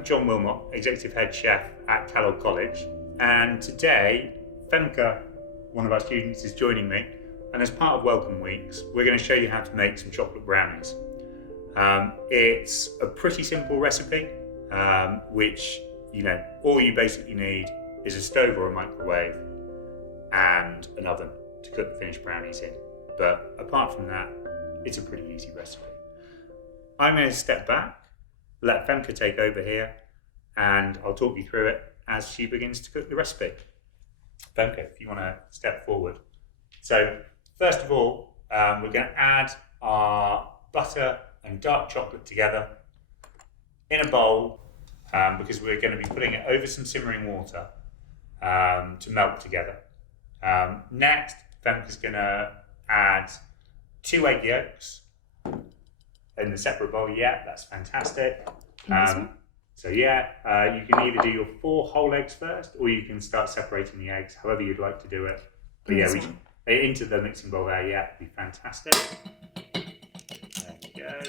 I'm John Wilmot, Executive Head Chef at Kellogg College, and today Femke, one of our students, is joining me, and as part of Welcome Weeks we're going to show you how to make some chocolate brownies. It's a pretty simple recipe, which all you basically need is a stove or a microwave and an oven to cook the finished brownies in. But apart from that, it's a pretty easy recipe. I'm going to step back, let Femke take over here, and I'll talk you through it as she begins to cook the recipe. Femke, if you want to step forward. So first of all, we're going to add our butter and dark chocolate together in a bowl, because we're going to be putting it over some simmering water to melt together. Next, Femke's going to add 2 egg yolks in the separate bowl. Yeah, that's fantastic. You can either do your 4 whole eggs first, or you can start separating the eggs, however you'd like to do it. But into the mixing bowl there, yeah, it'd be fantastic. There we go.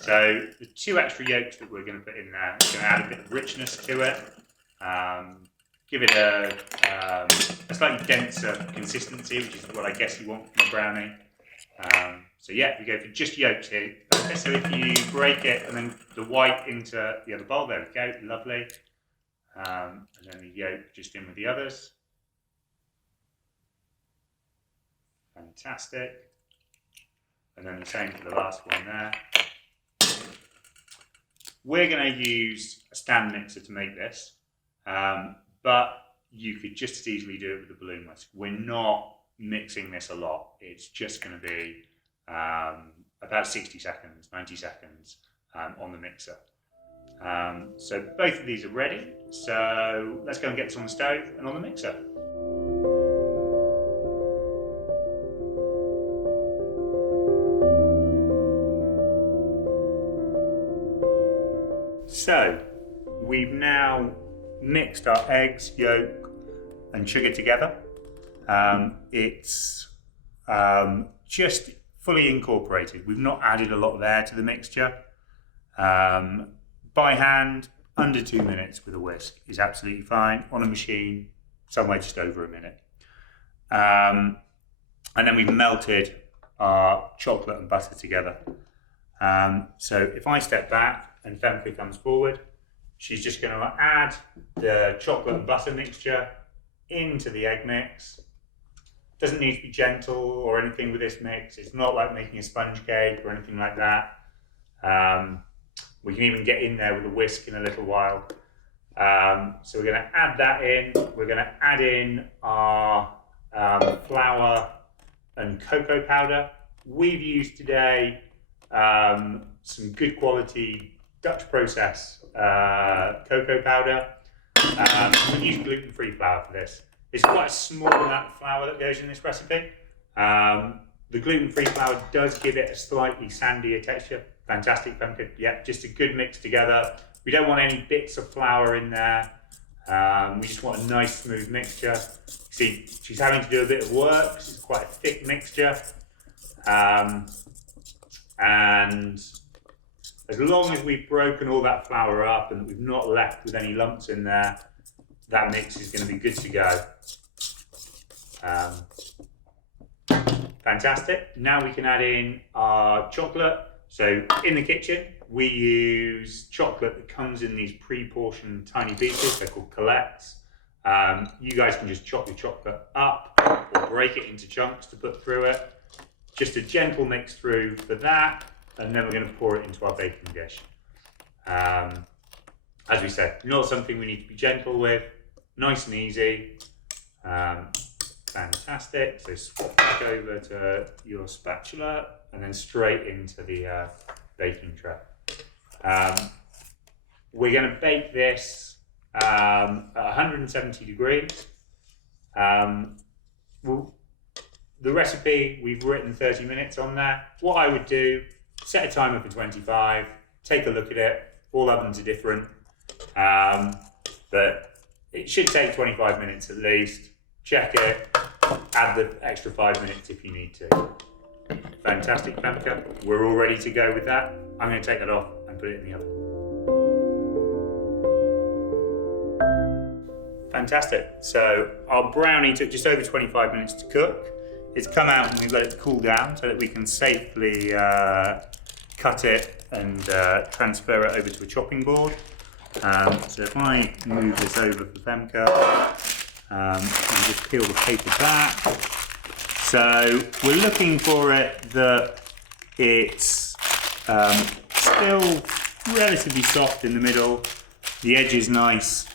So the 2 extra yolks that we're going to put in there, we're going to add a bit of richness to it. Give it a slightly denser consistency, which is what I guess you want from a brownie. We go for just yolks here. Okay, so if you break it and then the white into the other bowl, there we go, lovely. And then the yolk just in with the others. Fantastic. And then the same for the last one there. We're going to use a stand mixer to make this. But you could just as easily do it with a balloon whisk. We're not mixing this a lot. It's just going to be about 60 seconds, 90 seconds on the mixer. So both of these are ready. So let's go and get this on the stove and on the mixer. So we've now mixed our eggs, yolk and sugar together. It's just fully incorporated. We've not added a lot of air to the mixture. By hand, under 2 minutes with a whisk is absolutely fine. On a machine, somewhere just over a minute. And then we've melted our chocolate and butter together. So if I step back and Femke comes forward, she's just going to add the chocolate and butter mixture into the egg mix. Doesn't need to be gentle or anything with this mix. It's not like making a sponge cake or anything like that. We can even get in there with a whisk in a little while. So we're going to add that in. We're going to add in our flour and cocoa powder. We've used today some good quality Dutch process cocoa powder. We use gluten-free flour for this. It's quite a small amount of flour that goes in this recipe. The gluten-free flour does give it a slightly sandier texture. Fantastic, Femke. Yeah, just a good mix together. We don't want any bits of flour in there. We just want a nice smooth mixture. See, she's having to do a bit of work because it's quite a thick mixture. And as long as we've broken all that flour up and we've not left with any lumps in there, that mix is going to be good to go. Fantastic. Now we can add in our chocolate. So in the kitchen, we use chocolate that comes in these pre-portioned tiny pieces. They're called collects. You guys can just chop your chocolate up or break it into chunks to put through it. Just a gentle mix through for that. And then we're going to pour it into our baking dish. As we said, not something we need to be gentle with. Nice and easy. Fantastic. So swap back over to your spatula and then straight into the baking tray. We're going to bake this at 170 degrees. The recipe, we've written 30 minutes on there. What I would do, set a timer for 25, take a look at it. All ovens are different, but it should take 25 minutes at least. Check it, add the extra 5 minutes if you need to. Fantastic, Femke. We're all ready to go with that. I'm going to take that off and put it in the oven. Fantastic. So our brownie took just over 25 minutes to cook. It's come out and we've let it cool down so that we can safely cut it and transfer it over to a chopping board. So if I move this over for Femke and just peel the paper back. So we're looking for it that it's still relatively soft in the middle. The edge is nice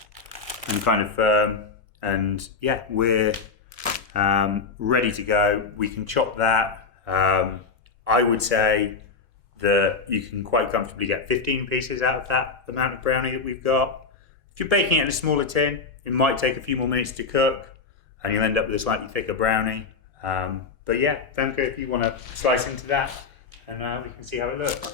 and kind of firm, and yeah, we're ready to go. We can chop that. I would say that you can quite comfortably get 15 pieces out of that amount of brownie that we've got. If you're baking it in a smaller tin, it might take a few more minutes to cook and you'll end up with a slightly thicker brownie. But yeah, Femke, if you want to slice into that, and we can see how it looks.